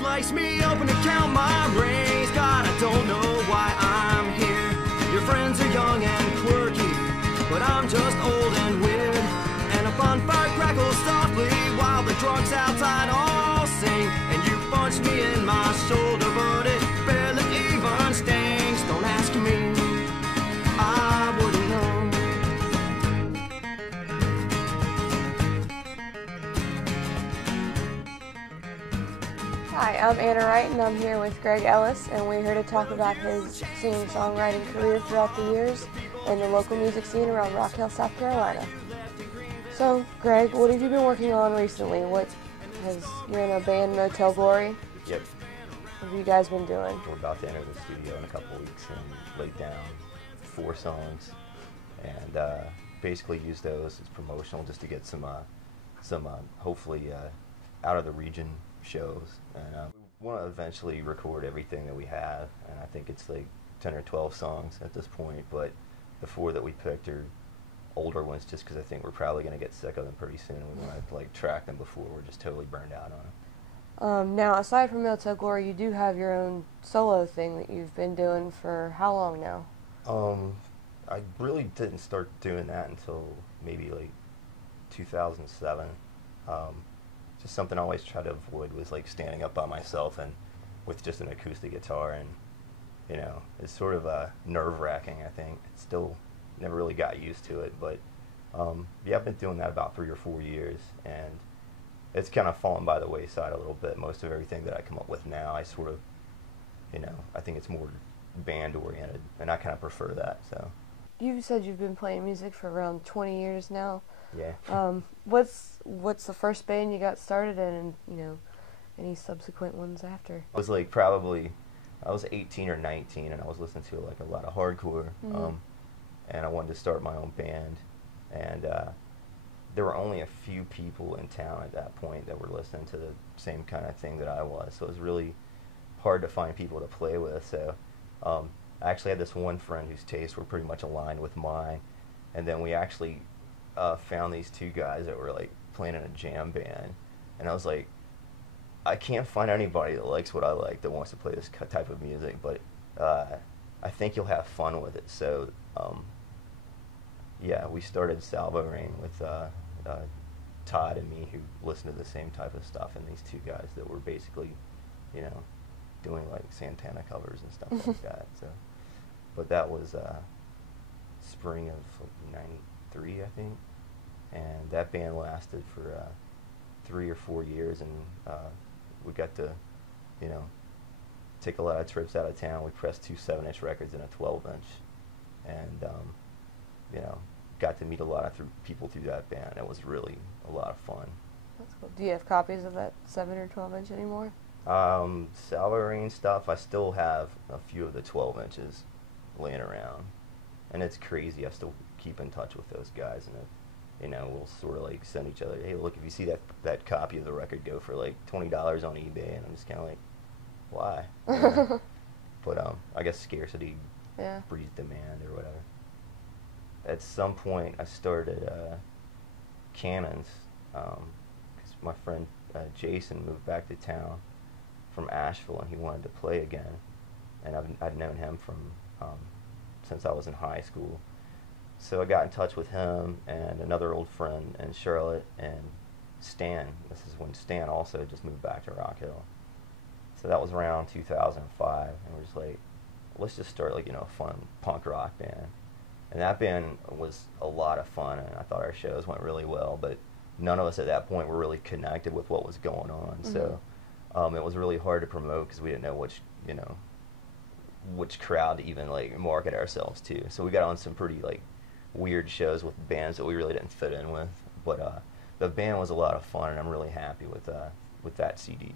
Slice me open to count my rings. God, I don't know why I'm here. Your friends are young and quirky, but I'm just old and weird. And a bonfire crackles softly while the drunks outside all sing. And you punched me in my shoulder, but it barely even stings. Don't ask me, I wouldn't know. Hi, I'm Anna Wright, and I'm here with Greg Ellis, and we're here to talk about his singing-songwriting career throughout the years and the local music scene around Rock Hill, South Carolina. So, Greg, what have you been working on recently? You're in a band, Motel Glory? Yep. What have you guys been doing? We're about to enter the studio in a couple of weeks and lay down 4 songs and basically use those as promotional just to get some hopefully out of the region shows. And we want to eventually record everything that we have, and I think it's like 10 or 12 songs at this point, but the 4 that we picked are older ones just because I think we're probably going to get sick of them pretty soon. We want to like track them before we're just totally burned out on them. Now, aside from Motel Glory, you do have your own solo thing that you've been doing for how long now? I really didn't start doing that until maybe like 2007. Just something I always tried to avoid was like standing up by myself and with just an acoustic guitar, and you know, it's sort of nerve-wracking. I think it's still never really got used to it, but yeah, I've been doing that about 3 or 4 years, and it's kind of fallen by the wayside a little bit. Most of everything that I come up with now, I sort of, you know, I think it's more band-oriented, and I kind of prefer that. So. You said you've been playing music for around 20 years now. Yeah. What's the first band you got started in, and you know, any subsequent ones after? I was like I was 18 or 19, and I was listening to like a lot of hardcore, and I wanted to start my own band, and there were only a few people in town at that point that were listening to the same kind of thing that I was, so it was really hard to find people to play with. So I actually had this one friend whose tastes were pretty much aligned with mine, and then we actually found these 2 guys that were like playing in a jam band, and I was like, I can't find anybody that likes what I like that wants to play this type of music, but I think you'll have fun with it. So yeah, we started Salvo Rain with Todd and me, who listened to the same type of stuff, and these 2 guys that were basically, you know, doing like Santana covers and stuff like that. So, but that was spring of like '93, I think, and that band lasted for 3 or 4 years, and we got to, you know, take a lot of trips out of town. We pressed 2 7-inch records and a 12-inch, and you know, got to meet a lot of people through that band. It was really a lot of fun. That's cool. Do you have copies of that 7 or 12-inch anymore? Salvo Rain stuff, I still have a few of the 12 inches laying around, and it's crazy. I still keep in touch with those guys, and you know, we'll sort of like send each other, hey, look, if you see that copy of the record go for like $20 on eBay, and I'm just kind of like, why? But I guess scarcity breeds demand or whatever. At some point, I started Cannons, because my friend Jason moved back to town from Asheville, and he wanted to play again, and I'd known him from since I was in high school. So I got in touch with him and another old friend in Charlotte, and Stan. This is when Stan also just moved back to Rock Hill. So that was around 2005, and we're just like, let's just start like, you know, a fun punk rock band. And that band was a lot of fun, and I thought our shows went really well, but none of us at that point were really connected with what was going on. So it was really hard to promote because we didn't know which crowd to even like market ourselves to. So we got on some pretty like weird shows with bands that we really didn't fit in with. But the band was a lot of fun, and I'm really happy with that CD.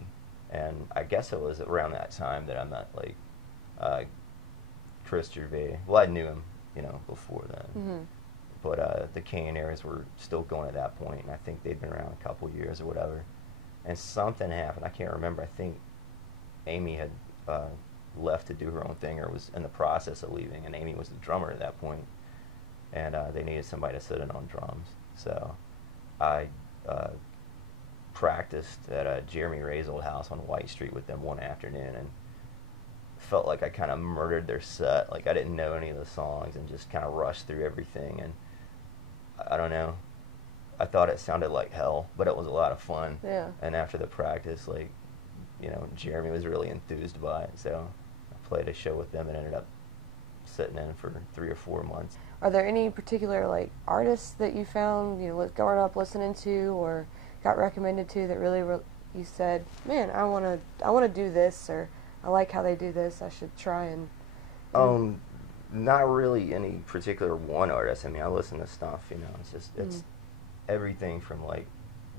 And I guess it was around that time that I met like Chris Gervais. Well, I knew him, you know, before then. But the Canaries were still going at that point, and I think they'd been around a couple years or whatever. And something happened. I can't remember. I think Amy had left to do her own thing, or was in the process of leaving, and Amy was the drummer at that point. And they needed somebody to sit in on drums. So I practiced at Jeremy Ray's old house on White Street with them one afternoon, and felt like I kind of murdered their set. Like, I didn't know any of the songs and just kind of rushed through everything, and I don't know. I thought it sounded like hell, but it was a lot of fun. Yeah. And after the practice, like, you know, Jeremy was really enthused by it, so I played a show with them and ended up sitting in for 3 or 4 months. Are there any particular, like, artists that you found, you know, growing up listening to or got recommended to that really you said, man, I want to do this, or I like how they do this, I should try and... Not really any particular one artist. I mean, I listen to stuff, you know, it's just, it's everything from, like,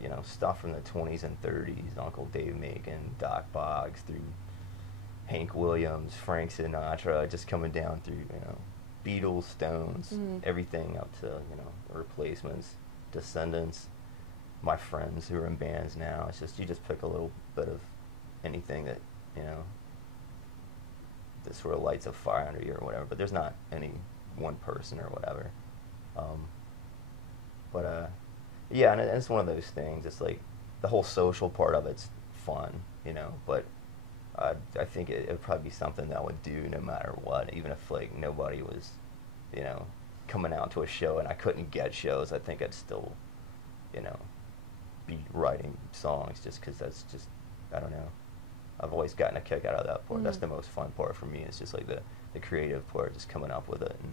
you know, stuff from the 20s and 30s, Uncle Dave Macon, Doc Boggs, through Hank Williams, Frank Sinatra, just coming down through, you know, Beatles, Stones, everything up to, you know, Replacements, Descendants, my friends who are in bands now. It's just, you just pick a little bit of anything that, you know, that sort of lights a fire under you or whatever, but there's not any one person or whatever. Yeah, and it's one of those things. It's like the whole social part of it's fun, you know, but I think it would probably be something that I would do no matter what, even if, like, nobody was, you know, coming out to a show and I couldn't get shows. I think I'd still, you know, be writing songs just because that's just, I don't know. I've always gotten a kick out of that part. That's the most fun part for me. It's just like the creative part, just coming up with it, and,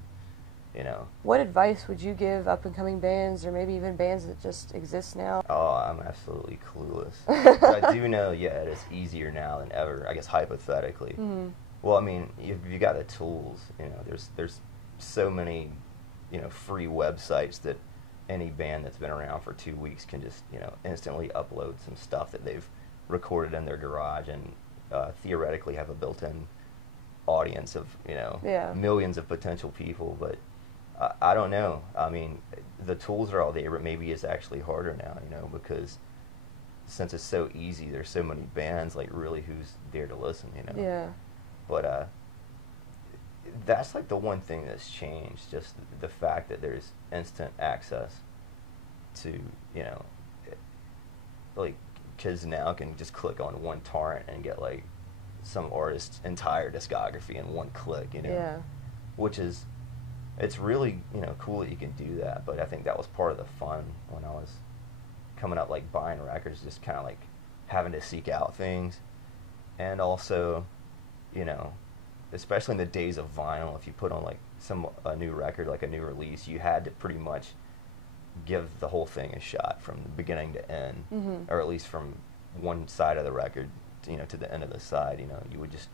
you know. What advice would you give up-and-coming bands, or maybe even bands that just exist now? Oh, I'm absolutely clueless. I do know, yeah, it's easier now than ever, I guess, hypothetically. Well, I mean, you got the tools, you know, there's so many, you know, free websites that any band that's been around for 2 weeks can just, you know, instantly upload some stuff that they've recorded in their garage and theoretically have a built-in audience of, you know, millions of potential people. But I don't know. I mean, the tools are all there, but maybe it's actually harder now, you know, because since it's so easy, there's so many bands, like, really, who's there to listen, you know. Yeah. But that's, like, the one thing that's changed, just the fact that there's instant access to, you know, like, kids now can just click on one torrent and get, like, some artist's entire discography in one click, you know. Yeah. Which is, it's really, you know, cool that you can do that, but I think that was part of the fun when I was coming up, like, buying records, just kind of, like, having to seek out things. And also, you know, especially in the days of vinyl, if you put on, like, a new record, like a new release, you had to pretty much give the whole thing a shot from the beginning to end, or at least from one side of the record, you know, to the end of the side. You know, you would just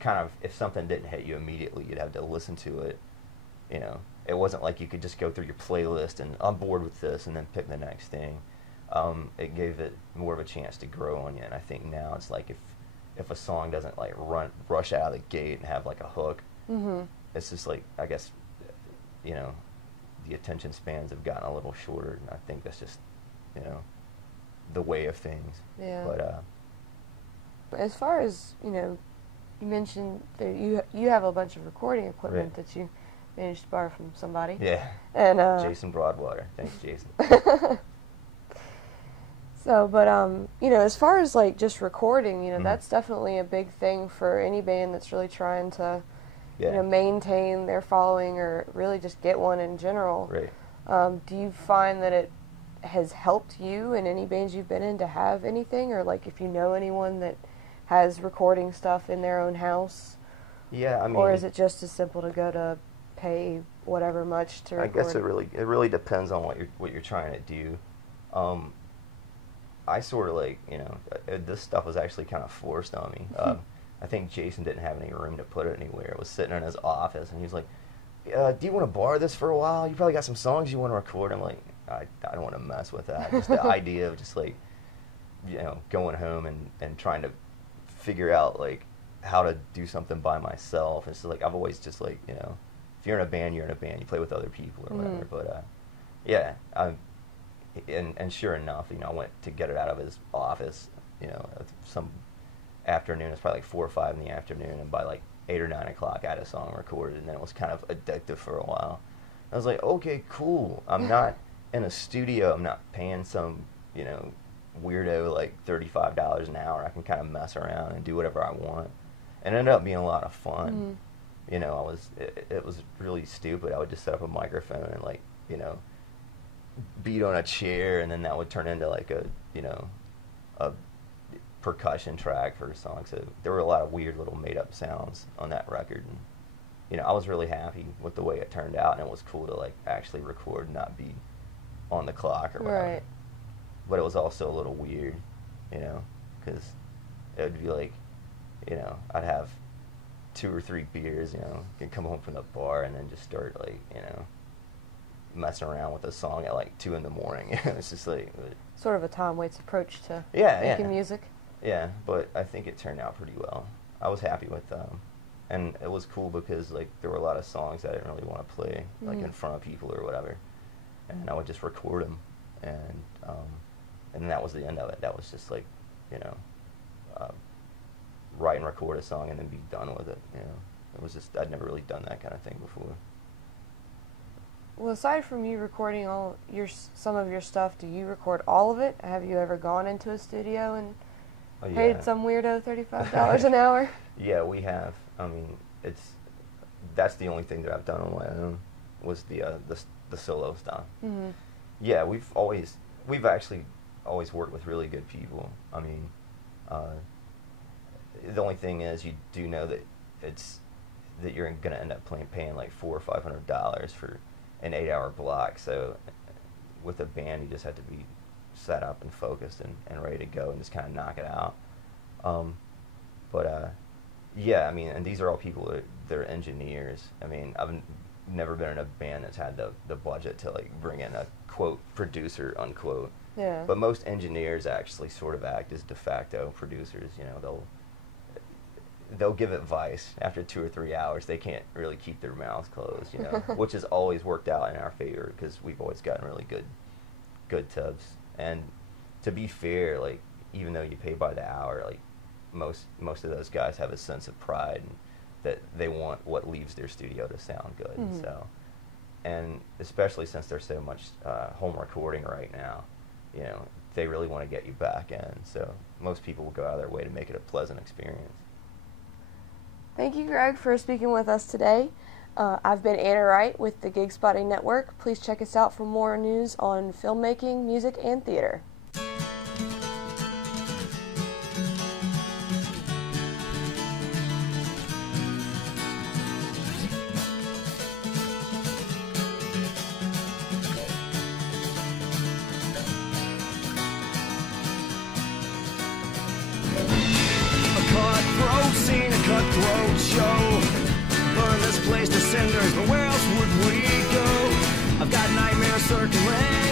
kind of, if something didn't hit you immediately, you'd have to listen to it. You know, it wasn't like you could just go through your playlist and I'm bored with this and then pick the next thing. It gave it more of a chance to grow on you, and I think now it's like if a song doesn't, like, rush out of the gate and have, like, a hook, it's just like, I guess, you know, the attention spans have gotten a little shorter, and I think that's just, you know, the way of things. Yeah. But as far as, you know, you mentioned that you have a bunch of recording equipment that you managed to borrow from somebody. Yeah. And Jason Broadwater. Thanks, Jason. So, but you know, as far as, like, just recording, you know, that's definitely a big thing for any band that's really trying to, you know, maintain their following or really just get one in general. Right. Do you find that it has helped you in any bands you've been in to have anything, or, like, if you know anyone that has recording stuff in their own house? Yeah, I mean, or is it just as simple to go to pay whatever much to record? I guess it really depends on what you're trying to do. I sort of, like, you know, this stuff was actually kind of forced on me. I think Jason didn't have any room to put it anywhere. It was sitting in his office, and he was like, do you want to borrow this for a while? You probably got some songs you want to record. I'm like, I don't want to mess with that. Just the idea of just, like, you know, going home and trying to figure out, like, how to do something by myself. It's just, like, I've always just, like, you know, if you're in a band, you're in a band. You play with other people or whatever. But, yeah, and sure enough, you know, I went to get it out of his office, you know, some afternoon. It's probably like 4 or 5 in the afternoon, and by, like, 8 or 9 o'clock, I had a song recorded, and then it was kind of addictive for a while. I was like, okay, cool. I'm not in a studio. I'm not paying some, you know, weirdo like $35 an hour. I can kind of mess around and do whatever I want, and it ended up being a lot of fun. Mm-hmm. You know, it was really stupid. I would just set up a microphone and, like, you know, beat on a chair, and then that would turn into like a, you know, a percussion track for a song. So there were a lot of weird little made up sounds on that record, and, you know, I was really happy with the way it turned out, and it was cool to, like, actually record and not be on the clock or whatever. Right. But it was also a little weird, you know, because it would be like, you know, I'd have 2 or 3 beers, you know, and come home from the bar and then just start, like, you know, messing around with a song at like 2 in the morning. It's just like Sort of a Tom Waits approach to yeah, making music. Yeah, but I think it turned out pretty well. I was happy with and it was cool because, like, there were a lot of songs I didn't really want to play, like, in front of people or whatever, and I would just record them, and that was the end of it. That was just, like, you know, write and record a song and then be done with it. You know, it was just, I'd never really done that kind of thing before. Well, aside from you recording some of your stuff, do you record all of it? Have you ever gone into a studio and paid some weirdo $35 an hour? Yeah, we have. I mean, that's the only thing that I've done on my own was the solo stuff. Mm-hmm. Yeah, we've actually always worked with really good people. I mean, the only thing is you do know that that you're going to end up paying like $400 or $500 for an 8-hour block. So with a band, you just have to be set up and focused and ready to go and just kind of knock it out. Yeah, I mean, and these are all people that are engineers. I mean, I've never been in a band that's had the budget to, like, bring in a, quote, producer, unquote. Yeah. But most engineers actually sort of act as de facto producers. You know, they'll give advice after 2 or 3 hours. They can't really keep their mouths closed, you know, which has always worked out in our favor because we've always gotten really good tips. And to be fair, like, even though you pay by the hour, like, most of those guys have a sense of pride and that they want what leaves their studio to sound good. Mm-hmm. So, and especially since there's so much home recording right now, you know, they really want to get you back in. So most people will go out of their way to make it a pleasant experience. Thank you, Greg, for speaking with us today. I've been Anna Wright with the Gig Spotting Network. Please check us out for more news on filmmaking, music, and theater. Cutthroat show. Burn this place to cinders, but where else would we go? I've got nightmares circling.